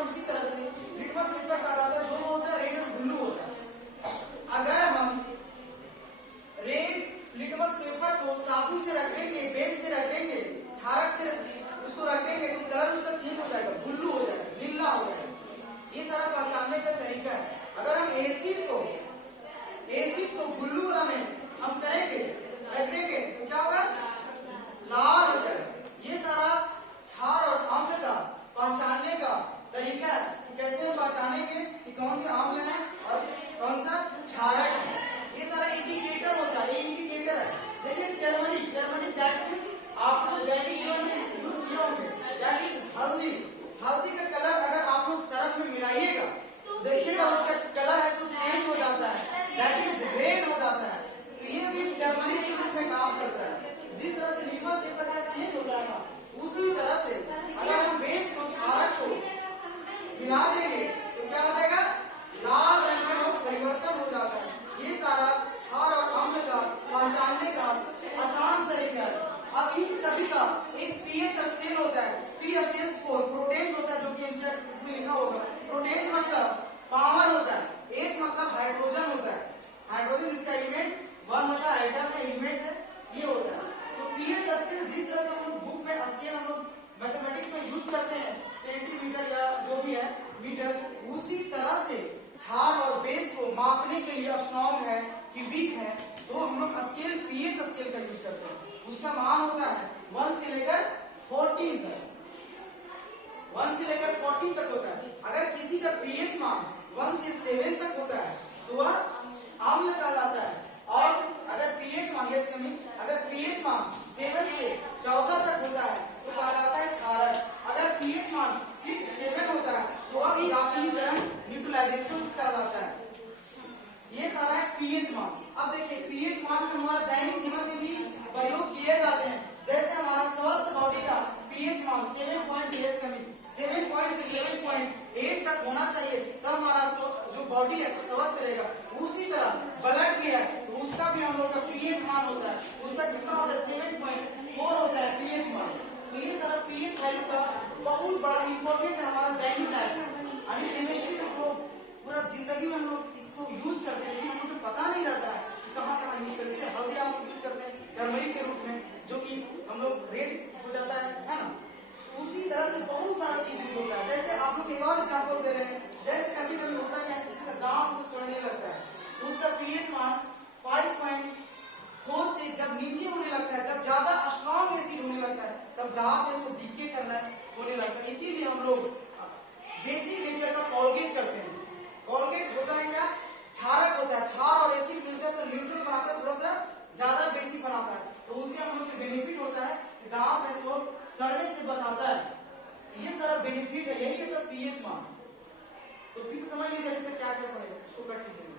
और उसी तरह से लिटमस पेपर का आता है, दो होता है, रेड और ब्लू होता है। अगर हम रेड लिटमस पेपर को साबुन से रख देंगे, बेस से रख देंगे, क्षारक से उसको रख देंगे तो कलर उसका चेंज हो जाएगा, ब्लू हो जाएगा, नीला हो जाएगा। ये सारा पहचानने का तरीका है। अगर हम एसिड को ब्लू वाला में हम करेंगे, रख देंगे तो क्या होगा, लाल हो जाएगा। ये सारा क्षार और अम्ल का पहचानने का तरीका है कि कैसे हम पहचानेंगे कि कौन सा अम्ल है और कौन सा क्षारक है। ये सारा इंडिकेटर होता है, ये इंडिकेटर है। देखिए टर्मरिक दैट मींस आप लोग दैनिक जीवन में यूज किए होंगे, दैट इज हल्दी। हल्दी का कलर अगर आप लोग सरफ में मिलाइएगा, देखिएगा उसका कलर है सो चेंज हो जाता है, दैट इज रेड हो जाता है। तो ये भी टर्मरिक के रूप में काम करता है। जिस तरह से लिटमस पेपर का चेंज होता है उसी तरह से अगर हम बेस को, क्षारक को मिला देंगे तो क्या हो जाएगा, लाल रंग में वो परिवर्तन हो जाता है। ये सारा क्षार और अम्ल का पहचानने का आसान तरीका है। अब इन सभी का एक पीएच स्केल होता है, पी स्केल स्कोर, प्रोटेन्स होता है जो कि इसमें लिखा होगा। प्रोटेन्स मतलब पावर होता है, एच मतलब हाइड्रोजन होता है, हाइड्रोजन इसका एलिमेंट, वन मतलब आइटम है, एलिमेंट है, ये होता है। तो पीएच स्केल जिस तरह से हम लोग बुक में स्केल हम लोग मैथमेटिक्स में यूज करते हैं, सेंटीमीटर या जो भी है मीटर, उसी तरह से क्षार और बेस को मापने के लिए स्ट्रॉन्ग है कि वीक है, तो हम लोग स्केल पीएच स्केल का यूज करते हैं। उसका मान होता है 1 से लेकर 14 तक, 1 से लेकर 14 तक होता है। अगर किसी का पीएच मान 1 से 7 तक होता है तो वह अम्ल कहलाता है, और अगर पीएच मान अगर पीएच मान 7 से 14 तक होता है तो कहलाता है क्षारक। अगर पीएच मान 6 से 7 होता है तो वह विलासीकरण, न्यूट्रलाइजेशन कहलाता है। ये सारा है पीएच मान। अब देखिए पीएच मान का हमारा दैनिक जीवन में भी प्रयोग किए जाते हैं। जैसे हमारा स्वस्थ बॉडी का पीएच मान 7 से 7.8 तक होना चाहिए, तब हमारा जो बॉडी है स्वस्थ रहेगा। उसी तरह ब्लड भी है तो उसका भी हम लोग का पीएच मान होता है, उसका कितना होता है, 7.4 होता है पीएच मान। तो ये सारा पीएच वैल्यू का बहुत बड़ा इंपॉर्टेंट है हमारा दैनिक लाइफ यानी केमिस्ट्री में। हम लोग पूरा जिंदगी में हम लोग इसको यूज करते हैं, लेकिन हमको पता नहीं रहता है कहाँ कहाँ यूज करते हैं। हल्दी हम लोग यूज करते हैं टर्मरिक के रूप में, जो कि हम लोग रेड हो जाता है ना। तो उसी तरह से बहुत सारा चीज यूज होता है। जैसे आप लोग एक और एग्जाम्पल दे रहे हैं, जैसे कभी कभी होता है किसी का दांत को सड़ने लगता है तो उसका पीएच मान 5.4 से जब नीचे होने लगता है, जब ज्यादा स्ट्रॉन्ग एसिड होने लगता है, तब दांत इसको डीके करना होने लगता है। इसीलिए हम लोग बेसिक नेचर का कोलगेट करते हैं। कोलगेट होता है क्या, क्षारक होता है, क्षार और एसिड मिलते हैं तो न्यूट्रल बनाता है, थोड़ा सा ज्यादा बेसिक बनाता है, तो उससे हम लोग को बेनिफिट होता है, दांत है सो सड़ने से बचाता है। ये सारा बेनिफिट है, यही है तो पीएच मान। तो फिर समझ लीजिए क्या क्या पड़ेगा, उसको कट लीजिए।